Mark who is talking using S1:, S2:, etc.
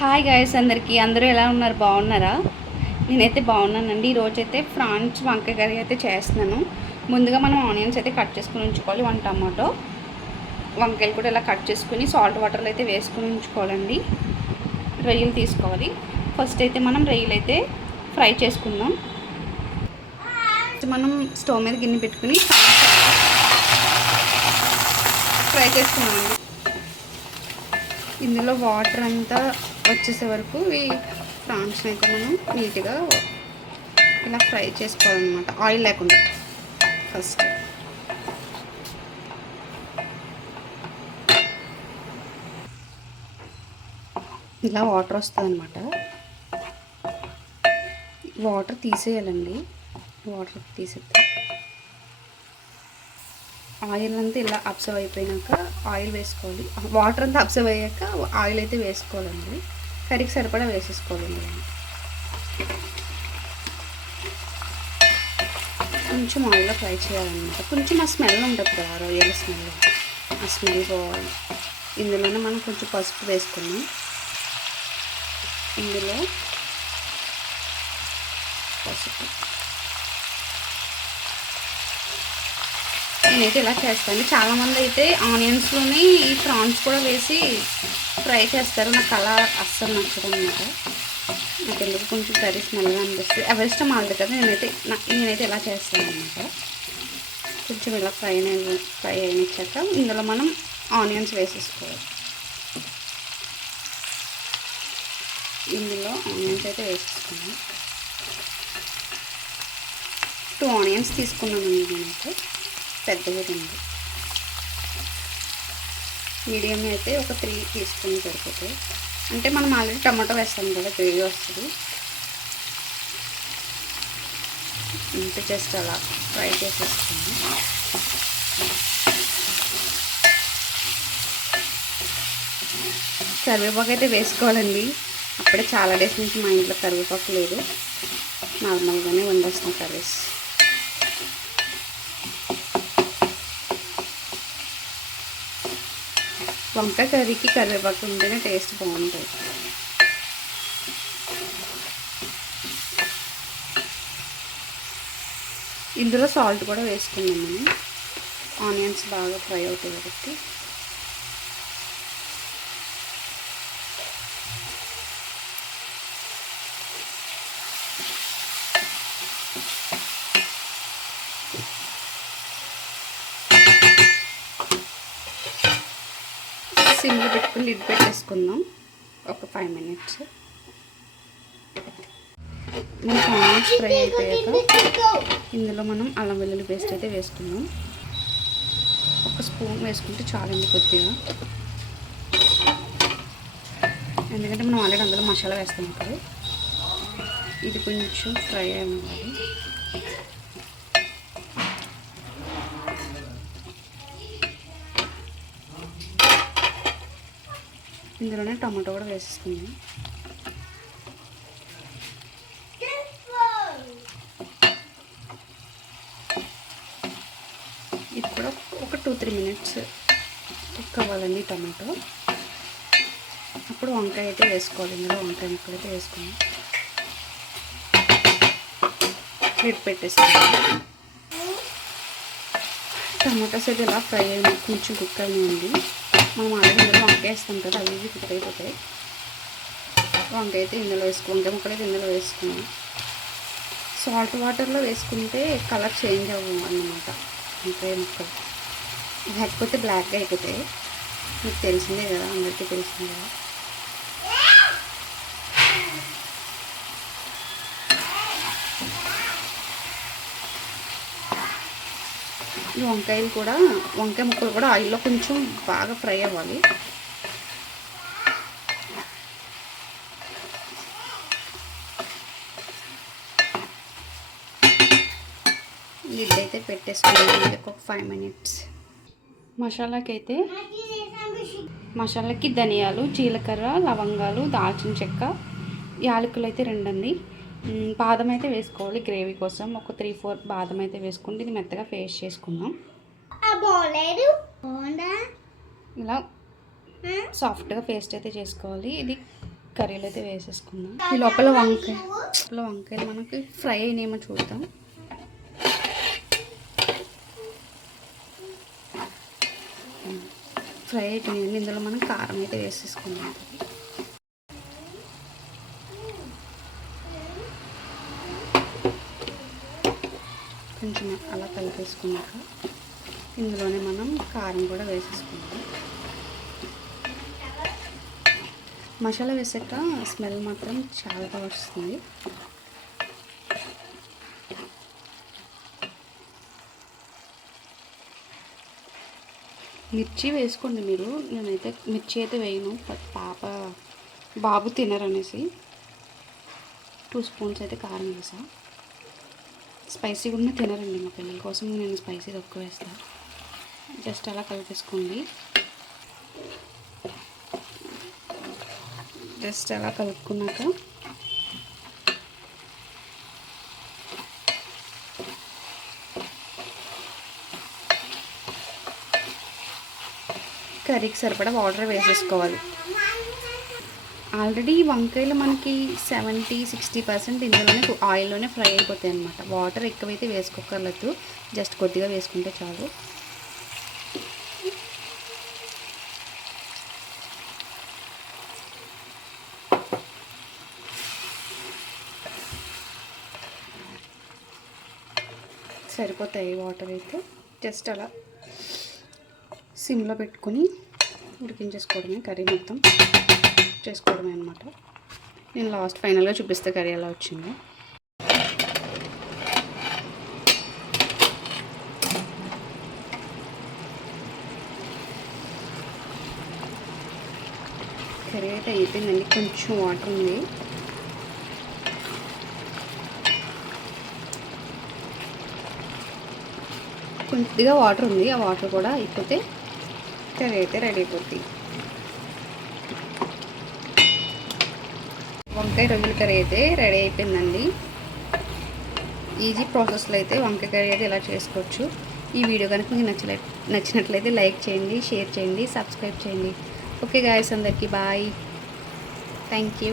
S1: Hi guys అందరికీ. అందరూ ఎలా ఉన్నారు? బాగున్నారా? నేనైతే బాగున్నానండి. ఈరోజు అయితే ఫ్రాన్స్ వంకాయ కర్రీ అయితే చేస్తున్నాను. ముందుగా మనం ఆనియన్స్ అయితే కట్ చేసుకుని ఉంచుకోవాలి. వన్ టమాటో వంకాయలు కూడా ఇలా కట్ చేసుకుని సాల్ట్ వాటర్లో అయితే వేసుకుని ఉంచుకోవాలండి. రొయ్యలు తీసుకోవాలి. ఫస్ట్ అయితే మనం రొయ్యలు అయితే ఫ్రై చేసుకుందాం. మనం స్టవ్ మీద గిన్నె పెట్టుకుని ఫ్రై చేసుకున్నామండి ఇందులో వాటర్ అంతా వచ్చేసే వరకు ఈ ప్రాన్స్ని అయితే మనం నీట్గా ఇలా ఫ్రై చేసుకోవాలన్నమాట. ఆయిల్ లేకుండా. ఫస్ట్. ఇలా వాటర్ వస్తుంది అనమాట వాటర్ తీసేయాలండి. వాటర్ తీసేస్తే ఆయిల్ అంతా ఇలా అబ్సర్వ్ అయిపోయినాక ఆయిల్ వేసుకోవాలి వాటర్ అంతా అబ్జర్వ్ అయ్యాక ఆయిల్ అయితే వేసుకోవాలండి. కర్రీకి సరిపడా వేసేసుకోవాలండి. కొంచెం ఆయిల్లో ఫ్రై చేయాలన్నమాట. కొంచెం ఆ స్మెల్ ఉంటుంది కదా రొయ్యల స్మెల్. ఆ స్మెల్ పోవాలి. ఇందులోనే మనం కొంచెం పసుపు వేసుకున్నాం ఇందులో పసుపు. నేనైతే ఇలా చేస్తాను. చాలామంది అయితే ఆనియన్స్లోని ఈ ప్రాన్స్ కూడా వేసి ఫ్రై చేస్తారు. నాకు అలా అస్సలు నచ్చదన్నమాట నాకు ఎందుకు కొంచెం కర్రీ స్మెల్గా అనిపిస్తుంది. ఎవరి ఇష్టం వాళ్ళది కదా నేనైతే నేనైతే ఇలా చేస్తాను అనమాట కొంచెం ఇలా ఫ్రై అయిన ఫ్రై అయినిచ్చాక ఇందులో మనం ఆనియన్స్ వేసేసుకోవాలి. ఇందులో ఆనియన్స్ అయితే వేసేసుకున్నాం టూ ఆనియన్స్ తీసుకున్నానండి నేనైతే. పెద్దగా ఉంది మీడియం అయితే ఒక త్రీ తీసుకుని సరిపోతాయి అంటే మనం ఆల్రెడీ టమాటో వేస్తాం కదా గ్రేవీ వస్తుంది. ఇంత జస్ట్ అలా ఫ్రై చేసేసుకుని కరివేపాకు అయితే వేసుకోవాలండి. అప్పుడే చాలా డేస్ నుంచి మా ఇంట్లో కరివేపాకు లేదు. నార్మల్గానే వండేస్తాం కర్రీస్. వంకాయ కర్రీకి కరివేపాకు ఉంటేనే టేస్ట్ బాగుంటుంది. ఇందులో సాల్ట్ కూడా వేసుకున్నాం మనం ఆనియన్స్ బాగా ఫ్రై అవుతాయి కాబట్టి. సిమ్లో పెట్టుకుని లిడ్ పెట్టేసుకుందాం. ఒక ఫైవ్ మినిట్స్ మనకు ఆనియన్స్ ఫ్రై అయిపోయాక ఇందులో మనం అల్లం వెల్లుల్లి పేస్ట్ అయితే వేసుకుందాం. ఒక స్పూన్ వేసుకుంటే చాలండి కొద్దిగా. ఎందుకంటే మనం ఆల్రెడీ అందులో మసాలా వేస్తాం కదా. ఇది కొంచెం ఫ్రై అవ్వాలి ఇందులోనే టమాటో కూడా వేసేసుకుందాం ఇది కూడా ఒక టూ త్రీ మినిట్స్ కుక్ అవ్వాలండి టమాటో. అప్పుడు వంకాయ అయితే వేసుకోవాలి ఇందులో వంకాయ ముక్కలు అయితే వేసుకున్నాం లిడ్ పెట్టేసుకోవాలి టమాటాస్ అయితే ఇలా ఫ్రై అయిన కొంచెం కుక్ అయినాయండి. మనం ఆల్రెడీ ఇందులో వంకాయ వేస్తాం కదా అవి ఇవి కుక్ అయిపోతాయి. వంకాయ అయితే ఇందులో వేసుకో వంకాయ ముక్కలు అయితే ఇందులో వేసుకున్నాం సాల్ట్ వాటర్లో వేసుకుంటే కలర్ చేంజ్ అవ్వం అన్నమాట వంకాయ ముక్కలు లేకపోతే బ్లాక్గా అయిపోతాయి. మీకు తెలిసిందే కదా అందరికీ తెలిసిందే కదా. ఈ వంకాయలు కూడా వంకాయ ముక్కలు కూడా ఆయిల్లో కొంచెం బాగా ఫ్రై అవ్వాలి. లిడ్ అయితే పెట్టేసుకోవాలి ఒక ఫైవ్ మినిట్స్ మసాలాకి అయితే మసాలాకి ధనియాలు జీలకర్ర లవంగాలు దాల్చిన చెక్క యాలకులు అయితే రెండండి. బాదం అయితే వేసుకోవాలి. గ్రేవీ కోసం ఒక త్రీ ఫోర్ బాదం అయితే వేసుకుంటే ఇది మెత్తగా పేస్ట్ చేసుకుందాం. ఇలా సాఫ్ట్గా పేస్ట్ అయితే చేసుకోవాలి. ఇది కర్రీలు అయితే వేసేసుకుందాం. ఈ లోపల వంకాయ లోపల వంకాయలు మనకి ఫ్రై అయినేమో చూద్దాం. ఫ్రై అయిపోయింది ఇందులో మనం కారం అయితే వేసేసుకుందాం. కొంచెం అలా కలిపేసుకున్నాక ఇందులోనే మనం కారం కూడా వేసేసుకుందాం. మసాలా వేసాక స్మెల్ మాత్రం చాలా బాగా వస్తుంది. మిర్చి వేసుకోండి మీరు. నేనైతే మిర్చి అయితే వేయను. పాప బాబు తినరనేసి టూ స్పూన్స్ అయితే కారం వేసా. స్పైసీ కూడా తినరండి మా పిల్లల కోసం. నేను స్పైసీ తక్కువ వేస్తాను జస్ట్ అలా కలిపేసుకోండి. జస్ట్ అలా కలుపుకున్నాక కర్రీకి సరిపడా వాటర్ వేసేసుకోవాలి. ఆల్రెడీ వంకాయలు మనకి సెవెంటీ సిక్స్టీ పర్సెంట్ ఇందులోనే ఆయిల్లోనే ఫ్రై అయిపోతాయి అనమాట వాటర్ ఎక్కువైతే వేసుకోకర్లేదు జస్ట్ కొద్దిగా వేసుకుంటే చాలు. సరిపోతాయి వాటర్ అయితే. జస్ట్ అలా సిమ్లో పెట్టుకొని ఉడికించేసుకోవడమే కర్రీ మొత్తం. చేసుకోవడమే అనమాట నేను లాస్ట్ ఫైనల్గా చూపిస్తే కర్రీ ఎలా వచ్చిందో. కర్రీ అయితే అయిపోయిందండి. కొంచెం వాటర్ ఉంది. కొద్దిగా వాటర్ ఉంది. ఆ వాటర్ కూడా అయిపోతే కర్రీ అయితే రెడీ అయిపోతుంది వంకాయ రొయ్యల కర్రీ అయితే రెడీ అయిపోయిందండి. ఈజీ ప్రాసెస్లో అయితే వంకాయ కర్రీ అయితే ఇలా చేసుకోవచ్చు. ఈ వీడియో కనుక మీకు నచ్చలే నచ్చినట్లయితే లైక్ చేయండి షేర్ చేయండి సబ్స్క్రైబ్ చేయండి. ఓకే గాయస్ అందరికీ బాయ్. Thank you.